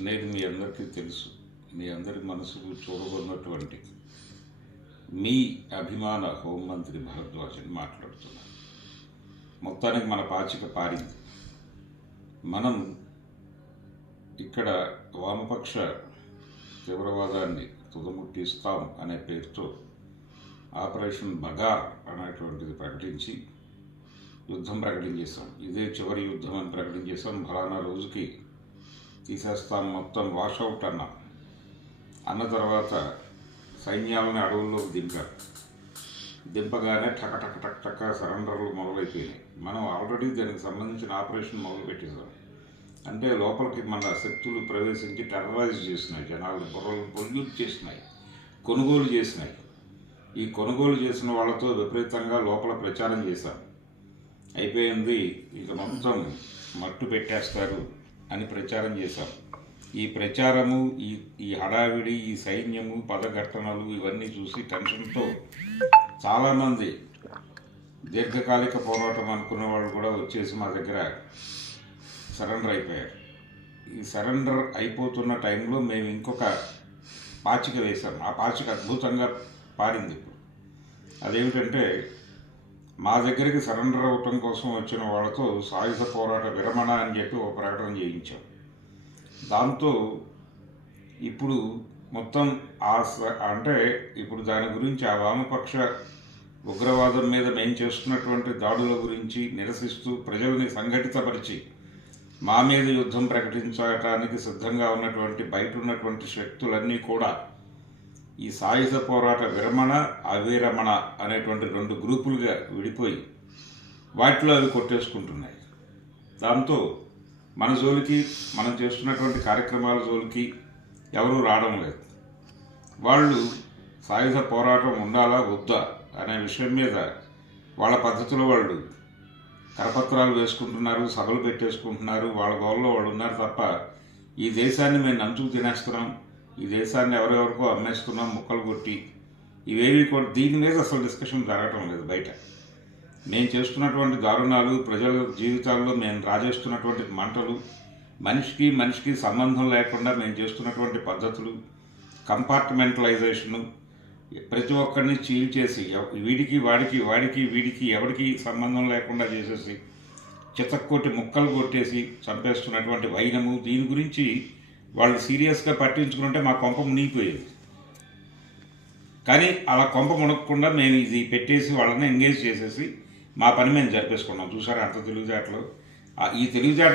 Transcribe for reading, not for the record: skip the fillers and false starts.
నేను మీ అందరికీ తెలుసు. మీ అందరి మనసుకు చూడగొన్నటువంటి మీ అభిమాన హోంమంత్రి భరద్వాజని మాట్లాడుతున్నాను. మొత్తానికి మన పాచిక పారింది. మనం ఇక్కడ వామపక్ష తీవ్రవాదాన్ని తుదముట్టిస్తాం అనే పేరుతో ఆపరేషన్ బగార్ అనేటువంటిది ప్రకటించి యుద్ధం ప్రకటించేశాం. ఇదే చివరి యుద్ధం అని ప్రకటించేశాం. ఫలానా రోజుకి తీసేస్తాం, మొత్తం వాషౌట్ అన్న తర్వాత సైన్యాలను అడవుల్లోకి దింపారు. దింపగానే టక టక టక్ టక సరెండర్లు మొదలైపోయినాయి. మనం ఆల్రెడీ దానికి సంబంధించిన ఆపరేషన్ మొదలు పెట్టేశాం. అంటే లోపలికి మన శక్తులు ప్రవేశించి టెర్రరైజ్ చేసినాయి, జనాలు బుర్రలు పొల్యూట్ చేసినాయి, కొనుగోలు చేసినాయి. ఈ కొనుగోలు చేసిన వాళ్ళతో విపరీతంగా లోపల ప్రచారం చేశాం. అయిపోయింది, ఇక మొత్తం మట్టు పెట్టేస్తారు అని ప్రచారం చేశాం. ఈ ప్రచారము, ఈ హడావిడి, ఈ సైన్యము, పదఘట్టనలు ఇవన్నీ చూసి టెన్షన్తో చాలామంది దీర్ఘకాలిక పోరాటం అనుకున్న వాళ్ళు కూడా వచ్చేసి మా దగ్గర సరెండర్ అయిపోయారు. ఈ సరెండర్ అయిపోతున్న టైంలో మేము ఇంకొక పాచిక వేశాం. ఆ పాచిక అద్భుతంగా పారింది. ఇప్పుడు అదేమిటంటే, మా దగ్గరికి సరెండర్ అవ్వటం కోసం వచ్చిన వాళ్ళతో సాయుధ పోరాట విరమణ అని చెప్పి ఒక ప్రకటన చేయించాం. దాంతో ఇప్పుడు మొత్తం అంటే ఇప్పుడు దాని గురించి ఆ వామపక్ష ఉగ్రవాదం మీద మేము చేస్తున్నటువంటి దాడుల గురించి నిరసిస్తూ ప్రజల్ని సంఘటితపరిచి మా మీద యుద్ధం ప్రకటించడానికి సిద్ధంగా ఉన్నటువంటి బయట ఉన్నటువంటి శక్తులన్నీ కూడా ఈ సాయుధ పోరాట విరమణ, అవిరమణ అనేటువంటి 2 గ్రూపులుగా విడిపోయి వాటిలో అవి కొట్టేసుకుంటున్నాయి. దాంతో మన జోలికి, మనం చేస్తున్నటువంటి కార్యక్రమాల జోలికి ఎవరూ రావడం లేదు. వాళ్ళు సాయుధ పోరాటం ఉండాలా వద్దా అనే విషయం మీద వాళ్ళ పద్ధతిలో వాళ్ళు కరపత్రాలు వేసుకుంటున్నారు, సభలు పెట్టేసుకుంటున్నారు, వాళ్ళ గోల్లో వాళ్ళు ఉన్నారు తప్ప ఈ దేశాన్ని మేము నంచుకు తినేస్తున్నాం, ఈ దేశాన్ని ఎవరెవరికో అమ్మేస్తున్నాం ముక్కలు కొట్టి, ఇవేవి కూడా దీని మీద అసలు డిస్కషన్ జరగటం లేదు. బయట మేము చేస్తున్నటువంటి దారుణాలు, ప్రజల జీవితాల్లో మేము రాజేస్తున్నటువంటి మంటలు, మనిషికి సంబంధం లేకుండా మేము చేస్తున్నటువంటి పద్ధతులు, కంపార్ట్మెంటలైజేషను, ప్రతి ఒక్కరిని చీల్చేసి వీడికి ఎవరికి సంబంధం లేకుండా చేసేసి చితక్కొట్టి ముక్కలు కొట్టేసి చంపేస్తున్నటువంటి వైనము, దీని గురించి వాళ్ళు సీరియస్గా పట్టించుకుంటే మా కొంప మునిగిపోయేది. కానీ అలా కొంప మునగకుండా మేము ఇది పెట్టేసి వాళ్ళని ఎంగేజ్ చేసేసి మా పని మేము జరిపేసుకున్నాం. చూసారా అంత తెలివితేటలు. ఈ తెలివితేట